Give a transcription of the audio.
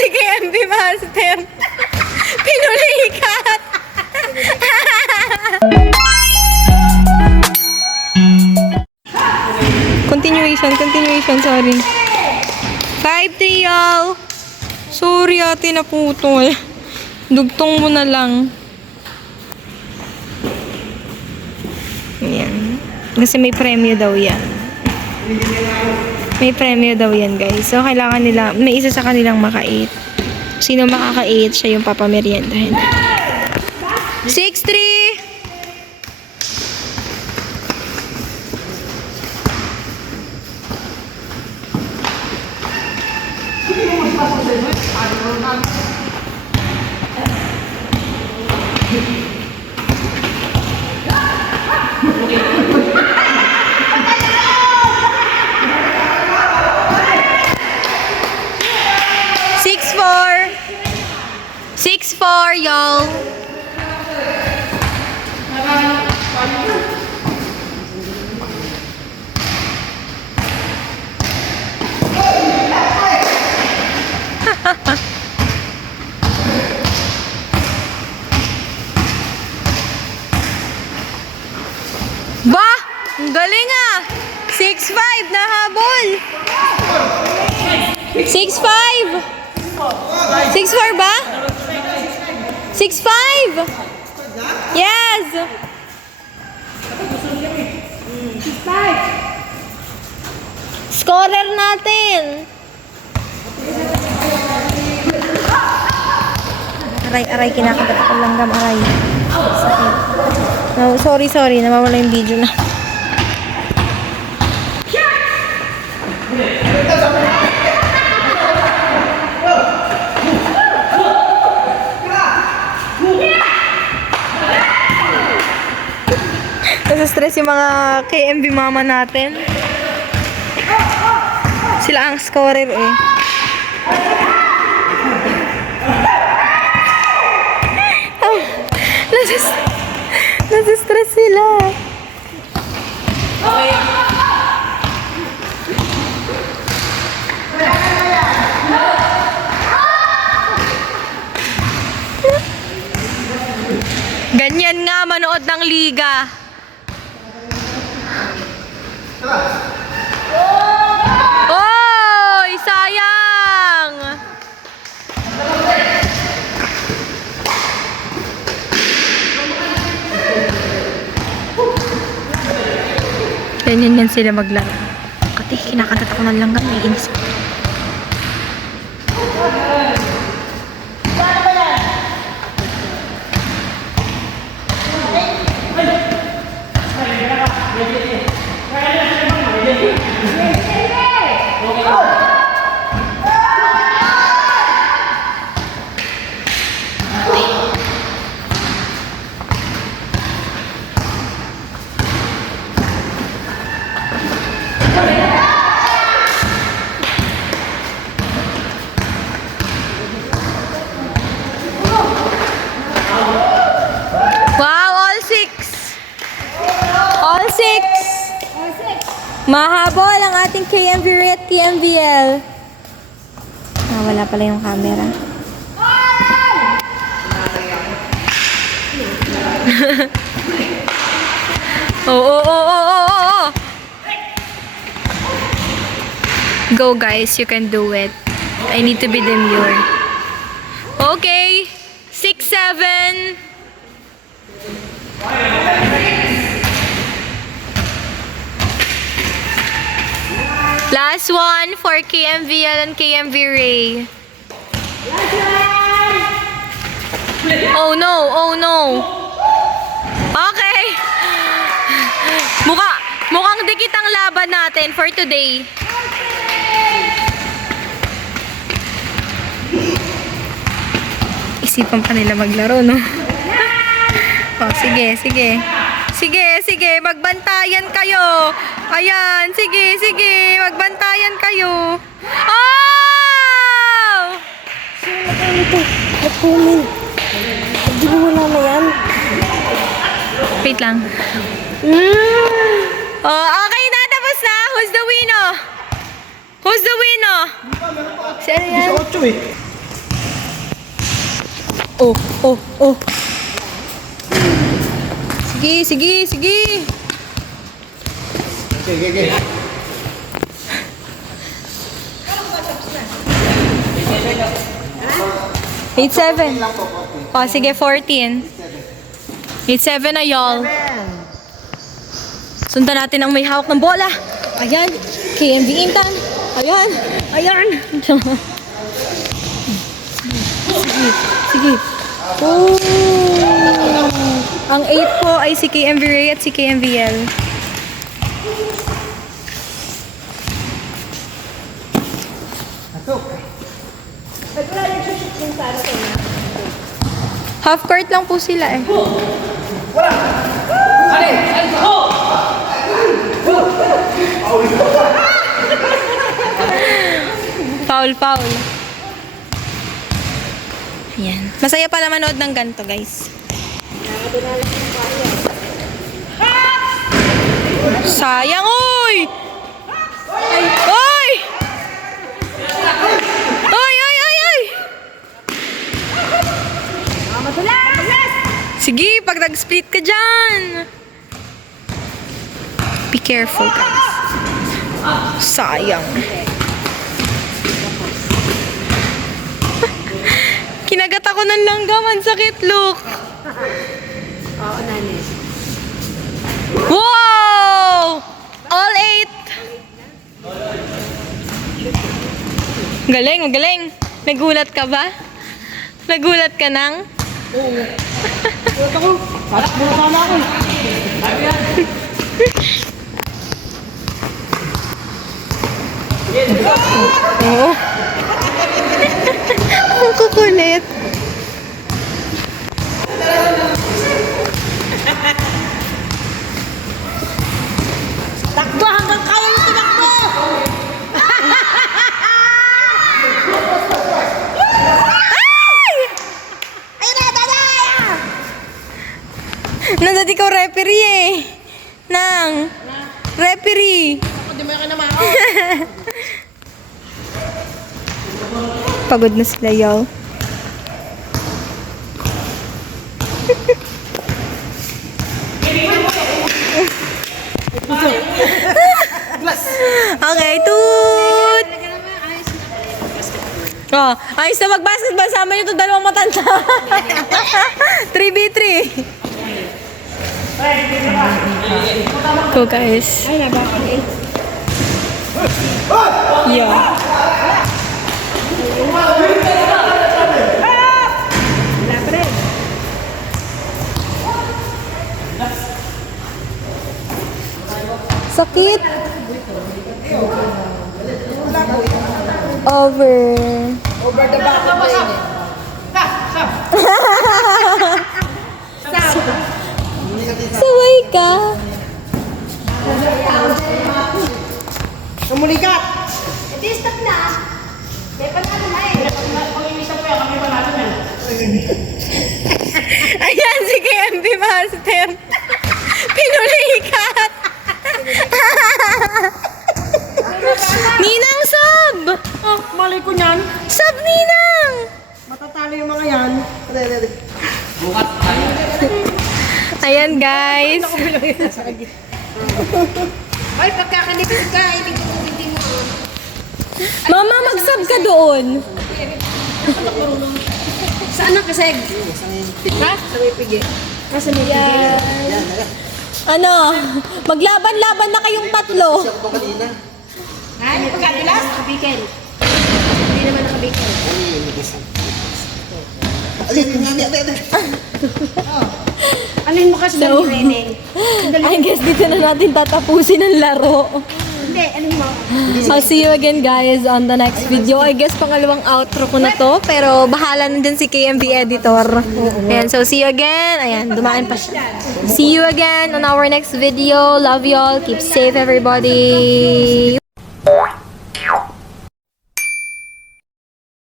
si KMB Master. Pinulikat. Continuation, sorry. 5-3, y'all. Sorry, ate, naputol. Dugtong mo na lang. Ayan. Kasi may premyo daw yan. May premyo daw yan, guys. So, kailangan nila, may isa sa kanilang maka-8. Sino makaka-8, siya yung papameriendahin. 6-3! Six, four, y'all. Ba! Ang galing ah! 6-5 na habol! 6-5! 6-4 ba? 6-5! Yes! 6-5! Scorer natin! Aray, kinakagat ako langgam, aray. Sakit. No, sorry, nawawala yung video na. Nasa-stress yung mga KMB mama natin. Sila ang scorer eh. Oh, nasa-stress sila. Ganyan nga manood ng liga. Oy, sayang. Ganyan yan sila maglaro. Kati, kinakagat ako ng langgam, may inis ko. Mahabol ang ating KMV at KMVL. Wala pala yung camera. Oh. Go guys, you can do it. I need to be demure. Okay. 6-7. Last one for KMVL and KMV Ray. Oh no. Okay. Mukhang dikit ang laban natin for today. Isipan pa nila maglaro, no? Oh, sige. Sige, magbantayan kayo. Ayan, sige, magbantayan kayo. Oh! Sino na ito? Nag-comment. Hindi mo wala na yan. Wait lang. Oh, okay na, tapos na. Who's the winner? Si ano yan? Oh, oh, oh. Sige, sige, sige. Okay. 8-7. Oh, sige, 14. 8-7 na, y'all. Sundan natin ang may hawak ng bola. Ayan. KMV Intan. Ayan. Ayan. Sige. Sige. Oh. Ang 8 po ay si KMV Ray at si KMVL. Half court lang po sila eh. Foul, foul. Ayan. Masaya pala manood ng ganito, guys. Sayang, oy! Oy! Oy, oy, oy, oy! Sige, pag nag-split ka dyan. Be careful, guys. Sayang. Kinagat ako ng langgam. Ang sakit, look. Oo, nani. Wow! All 8. Galing, magaling. Nagulat ka ba? Nagulat ka nang? Oo. Ito ko. Parang muna sana ako. Oo. Ang kukulit. Takbo hanggang kaya mo tumakbo! Ayun na, dada! Nandun ikaw referee eh. Nang. Referee. Ako, di mo yan naman ako. Pagod na sila, y'all. Okay, toot! Oh, ayos na mag-basketball. Sama nyo itong dalawang matanda. 3v3. Go, guys. Ay, nabakal eh. Yeah. Wala pa rin. Sakit. Over. Over the back of the lane. Saway ka. Umulikat! Stop na. Dapat ano na eh. Ayan si KMB Master. Pinulikat. Ninang sub. Oh, mali ko niyan. Sub Ninang. Matatalo yung mga yan. Ayan guys. Ay, pagkakalipid ka, hindi mo. Mama, mag-sub ka doon. Saan ang kaseg? Ha? Sa may pigi. Nasa may pigi. Ano? Maglaban-laban na kayong tatlo. Ha? Hindi pagkadilas? Nakabikel. Hindi naman nakabikel. Alin mo kasi So, dali training? I guess dito na natin tatapusin ang laro. Hindi, alin mo? I'll see you again guys on the next video. I guess pangalawang outro ko na to. Pero bahala na din si KMV Editor. Ayan, so see you again. Ayan, dumaan pa siya. See you again on our next video. Love y'all. Keep safe everybody.